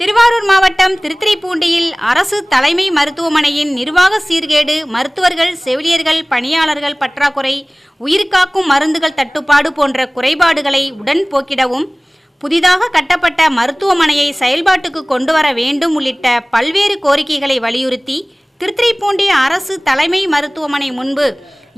திருவாரூர் மாவட்டம் திருத்துறைப்பூண்டியில் அரசு தலைமை மருத்துவமனையின் நிர்வாக சீர்கேடு மருத்துவர்கள் செவிலியர்கள் பணியாளர்கள் பற்றாக்குறை உயிர்காக்கும் மருந்துகள் தட்டுப்பாடு போன்ற குறைபாடுகளை உடன் போக்கிடவும் புதிதாக கட்டப்பட்ட மருத்துவமனையை செயல்பாட்டுக்கு கொண்டு வர வேண்டும் உள்ளிட்ட பல்வேறு கோரிக்கைகளை வலியுறுத்தி திருத்துறைப்பூண்டி அரசு தலைமை மருத்துவமனை முன்பு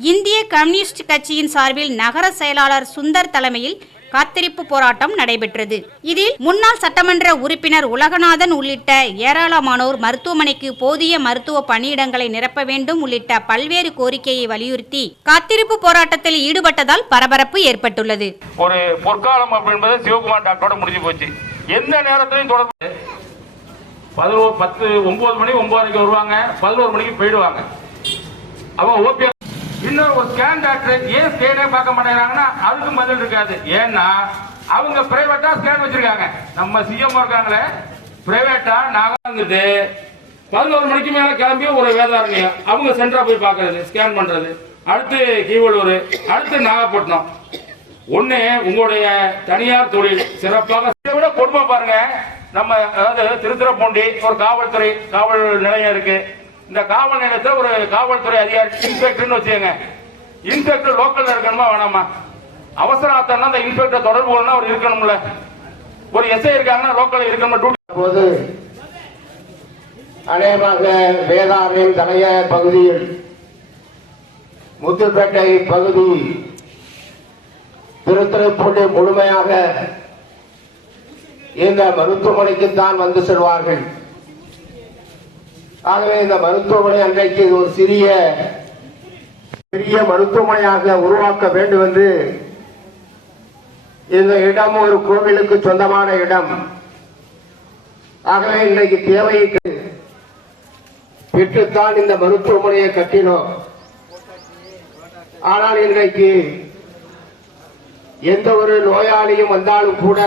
இந்திய கம்யூனிஸ்ட் கட்சியின் சார்பில் நகர செயலாளர் சுந்தர் தலைமையில் காத்திருப்பு போராட்டம் நடைபெற்றது. இதில் முன்னாள் சட்டமன்ற உறுப்பினர் உலகநாதன் உள்ளிட்ட ஏராளமானோர் மருத்துவமனைக்கு போதிய மருத்துவ பணியிடங்களை நிரப்ப வேண்டும் உள்ளிட்ட பல்வேறு கோரிக்கையை வலியுறுத்தி காத்திருப்பு போராட்டத்தில் ஈடுபட்டதால் பரபரப்பு ஏற்பட்டுள்ளது. ஒரு பொற்காலம் அப்படின்றது சிவகுமார் டாக்டரோட முடிஞ்சு போச்சு. எந்த நேரத்திலையும் தொடர்பு பதினோரு பத்து ஒன்பது மணி ஒன்பதரைக்கு வருவாங்க. பதினோரு மணிக்கு போயிடுவாங்க. அவங்க ஓபிஎஸ் இன்னொரு ஒரு ஸ்கேன் டாக்டர் ஏன் ஸ்கேனே பார்க்க மாட்டேங்கிறாங்கன்னா அதுக்கும் பதில் இருக்காது. ஏன்னா அவங்க பிரைவேட்டா ஸ்கேன் வச்சிருக்காங்க. நம்ம சிஎம் இருக்காங்களே பிரைவேட்டா நாகாங்குது பதினோரு மணிக்கு மேல கிளம்பி ஒரு வேதாரண்யம் அவங்க சென்டரா போய் பார்க்கறது ஸ்கேன் பண்றது. அடுத்து கீவலூர் அடுத்து நாகப்பட்டினம். ஒண்ணு உங்களுடைய தனியார் தொழில். சிறப்பாக விட கொடுமை பாருங்க. நம்ம அதாவது திருத்துறைப்பூண்டி ஒரு காவல்துறை காவல் நிலையம் இருக்கு. இந்த காவல் நிலையத்தில் ஒரு காவல்துறை அதிகாரி இன்ஸ்பெக்டர்னு வச்சுக்கோங்க. இன்ஸ்பெக்டர் லோக்கல்ல இருக்கணுமா வேணாமா? அவசர ஆத்தம்னா அந்த இன்ஸ்பெக்டர் தொடர்பு கொள்ளணும் அவர் இருக்கணும்ல. ஒரு எஸ்ஐ இருக்காங்கன்னா லோக்கல்ல இருக்கணும் டியூட்டி போது அநேகமாக வேதாரின் தலைய பகுதியில் முத்துப்பேட்டை பகுதி திருத்துறைப்பூண்டி முழுமையாக இந்த மருத்துவமனைக்குத்தான் வந்து செல்வார்கள். ஆகவே இந்த மருத்துவமனை அன்றைக்கு ஒரு சிறிய பெரிய மருத்துவமனையாக உருவாக்க வேண்டும் என்று இந்த இடம் ஒரு கோவிலுக்கு சொந்தமான இடம். ஆகவே இன்றைக்கு தேவையிட்டு விட்டுத்தான் இந்த மருத்துவமனையை கட்டினோம். ஆனால் இன்றைக்கு எந்த ஒரு நோயாளியும் வந்தாலும் கூட